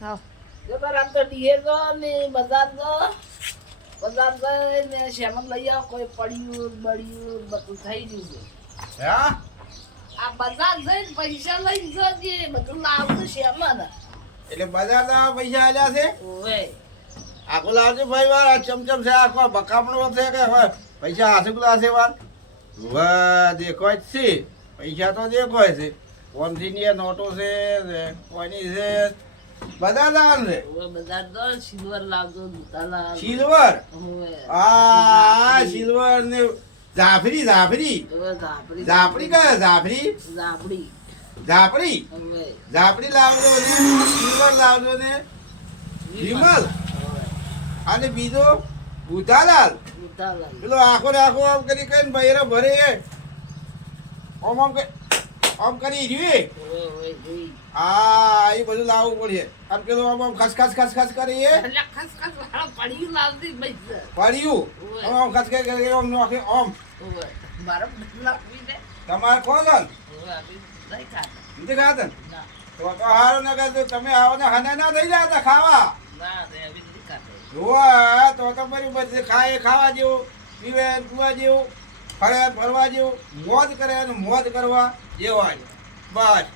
હા જબર આમ તો ડીએ ગો ને બજાર ગો. બજાર ગઈ ને શેમન લઈ આવ કોઈ પડ્યું બળ્યું બધું થઈ ગયું છે. હા? આ બજાર જઈને પૈસા લઈ જજે બધું લાવતું શેમન એટલે બજાર ના પૈસા આલ્યા છે? ઓવે. આખું લાવજો ભાઈ વાર ચમચમ છે આખો બકાપણો છે કે હવે? પૈસા હાથે ગુલા છે વાર? વાહ દેખાય જ છે. પૈસા તો દેખો છે. કોનથી ની નોટો છે કોની કોઈની છે? બધા દાન છે? બજાર સિલ્વર લાવજો સિલ્વર? આ સિલ્વર ને જાફરી જાફરી જાફરી કયા જાફરી જાફરી જાફરી જાફરી લાવજો ને સિલ્વર લાવજો ને. વિમલ? અને બીજો ભૂતાલાલ પેલો આખો ને આખો આમ કરી કઈ બૈરો ભરે. ઓમ આમ આમ કરી રહ્યું આ બધું લાવવું પડે. આમ પેલો આમ આમ ખસ ખસ ખસ ખસ કરી એ. એટલે ખસ ખસ વાળા પડ્યું લાવતી પડ્યું? આમ ખસ ખસ કરી આમ નોખે આમ. તમારે કોણ છે ઓવે આપી નહીં ખાતા. નથી ખાતા? તો તો હારું ના કરતો તમે આવો ને હને ના થઈ જતા ખાવા. ના રે અભી નથી ખાતા. જોવા તો તો બરાબર છે ખાય ખાવા જેવું પીવે પીવા જેવું ફરે ફરવા જેવું મોજ કરે અને મોજ કરવા જેવા બસ.